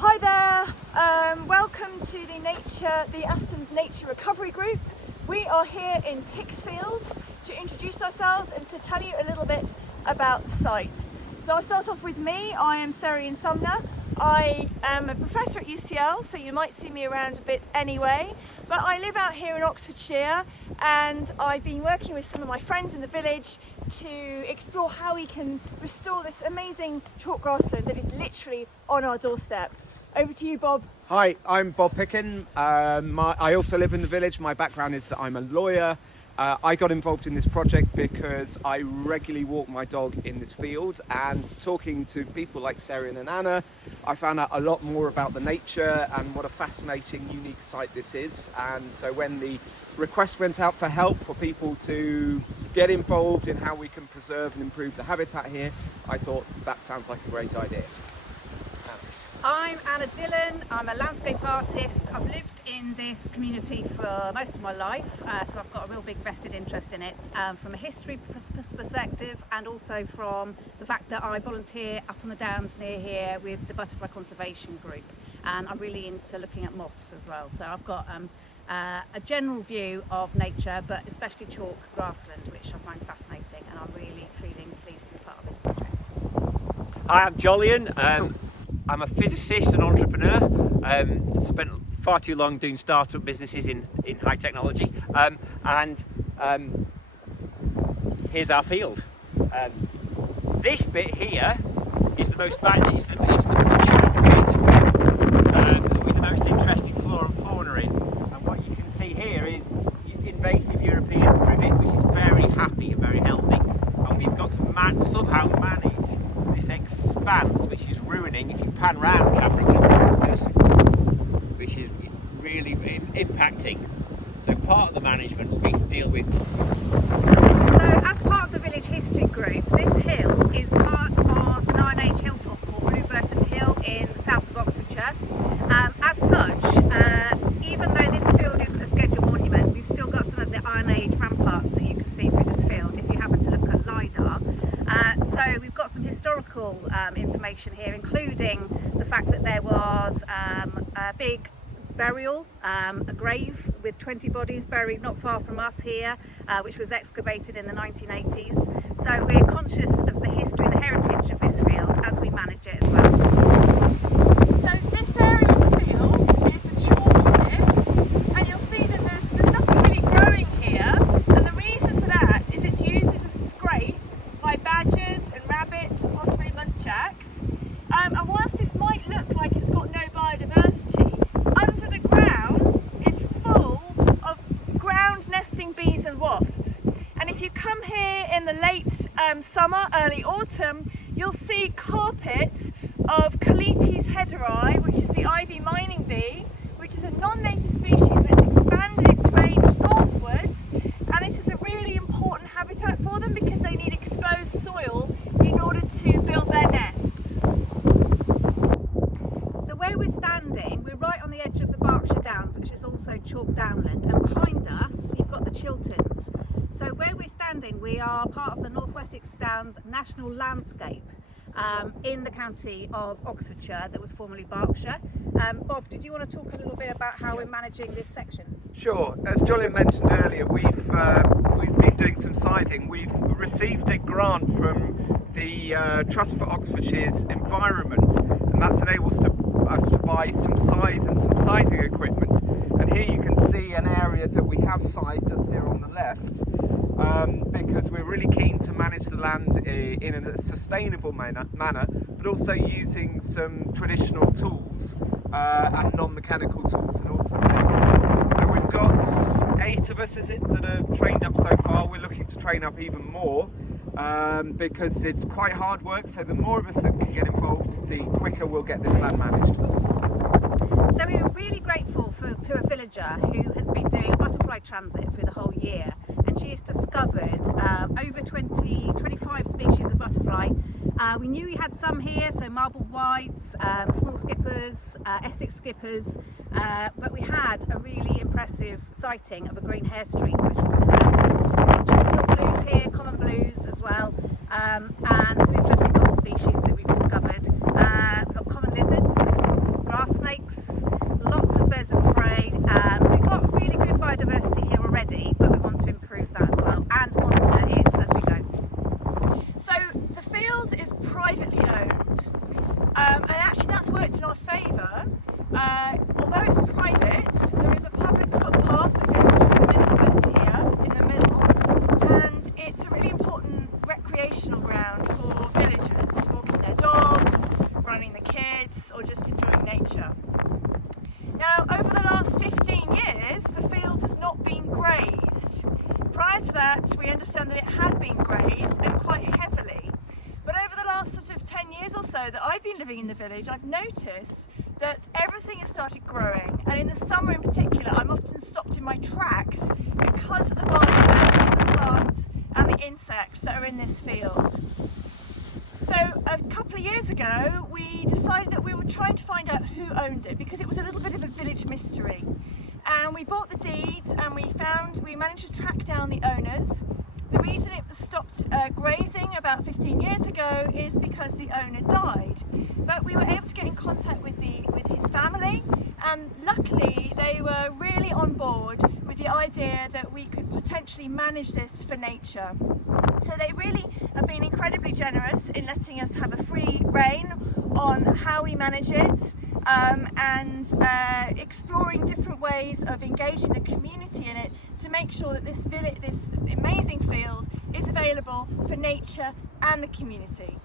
Hi there, welcome to the Astons Nature Recovery Group. We are here in Pixfield to introduce ourselves and to tell you a little bit about the site. So I'll start off with me. I am Sarah Sumner. I am a professor at UCL, so you might see me around a bit anyway, but I live out here in Oxfordshire and I've been working with some of my friends in the village to explore how we can restore this amazing chalk grassland that is literally on our doorstep. Over to you, Bob. Hi, I'm Bob Picken. I also live in the village. My background is that I'm a lawyer. I got involved in this project because I regularly walk my dog in this field, and talking to people like Sarah and Anna, I found out a lot more about the nature and what a fascinating, unique site this is. And so when the request went out for help for people to get involved in how we can preserve and improve the habitat here, I thought that sounds like a great idea. I'm Anna Dillon. I'm a landscape artist. I've lived in this community for most of my life, so I've got a real big vested interest in it from a history perspective, and also from the fact that I volunteer up on the downs near here with the Butterfly Conservation Group, and I'm really into looking at moths as well. So I've got a general view of nature, but especially chalk grassland, which I find fascinating, and I'm really feeling pleased to be part of this project. Hi, I'm Jolyon. I'm a physicist and entrepreneur. Spent far too long doing startup businesses in high technology. Here's our field. This bit here is the most the chalk bit with the most interesting flora and fauna in. And what you can see here is invasive European privet, which is very happy and very healthy. And we've got to somehow manage this expanse, which is ruining, if you pan round camera, which is really impacting. So part of the management will be to deal with. So as part of the Village History Group, this hill is part of an Iron Age hill fort called Blue Burton Hill in the south of Oxfordshire. As such, even though this field isn't a scheduled monument, we've still got some of the Iron Age ramparts that you can see through this field if you happen to look at LiDAR. So we've got some historical information here, including the fact that there was a big burial, a grave with 20 bodies buried not far from us here, which was excavated in the 1980s. So we're conscious of the history and the heritage of this field as we manage it as well. So this area of the field is the chalk bit, and you'll see that there's nothing really growing here, and the reason for that is it's used as a scrape by badgers and rabbits and possibly muntjacs. And whilst this might look like it's got no biodiversity, under the ground is full of ground nesting bees and wasps. And if you come here in the late summer, early autumn, you'll see carpets of colletes hederae, which is the ivy mining bee, which is a non-native species but it's expanded its range northwards, and this is a really important habitat for them because they need exposed soil in order to build their nests. So where we're standing, we're right on the edge of the Berkshire Downs, which is also chalk downland, and behind us you've got the Chilterns. So where we're standing, we are part of the North Wessex Downs National Landscape in the county of Oxfordshire that was formerly Berkshire. Bob, did you want to talk a little bit about how we're managing this section? Sure. As Jolyon mentioned earlier, we've been doing some sycthing. We've received a grant from the Trust for Oxfordshire's Environment, and that's enabled us to buy some scythe and some scything equipment. And here you can see an area that we have scythed just here on the left, because we're really keen to manage the land in a sustainable manner, but also using some traditional tools and non-mechanical tools and also. So we've got 8 of us, is it, that are trained up so far. We're looking to train up even more because it's quite hard work. So the more of us that can get involved, the quicker we'll get this land managed. So we were really grateful to a villager who has been doing butterfly transit through the whole year, and she has discovered over 25 species of butterfly. We knew we had some here, so marble whites, small skippers, Essex skippers, but we had a really impressive sighting of a green hair streak, which was the first. Chocolate blues here, common blues as well, and some interesting other species that we discovered. We've got common lizards, that's worked in our favour. Although it's private, there is a public footpath that goes through the middle of it here, in the middle, and it's a really important recreational ground for villagers, walking their dogs, running the kids, or just enjoying nature. Now, over the last 15 years, the field has not been grazed. Prior to that, we understand that it had been grazed, and quite heavily. But over the last sort of 10 years or so that I've been living in the village, I've noticed that everything has started growing, and in the summer in particular, I'm often stopped in my tracks because of the biodiversity of the plants and the insects that are in this field. So a couple of years ago, we decided that we were trying to find out who owned it, because it was a little bit of a village mystery. And we bought the deeds, and we managed to track down the owners. The reason it stopped grazing about 15 years ago is because the owner died. But we were able to get in contact with his family, and luckily they were really on board with the idea that we could potentially manage this for nature. So they really have been incredibly generous in letting us have a free rein on how we manage it, and exploring different ways of engaging the community in it to make sure that this amazing field is available for nature and the community.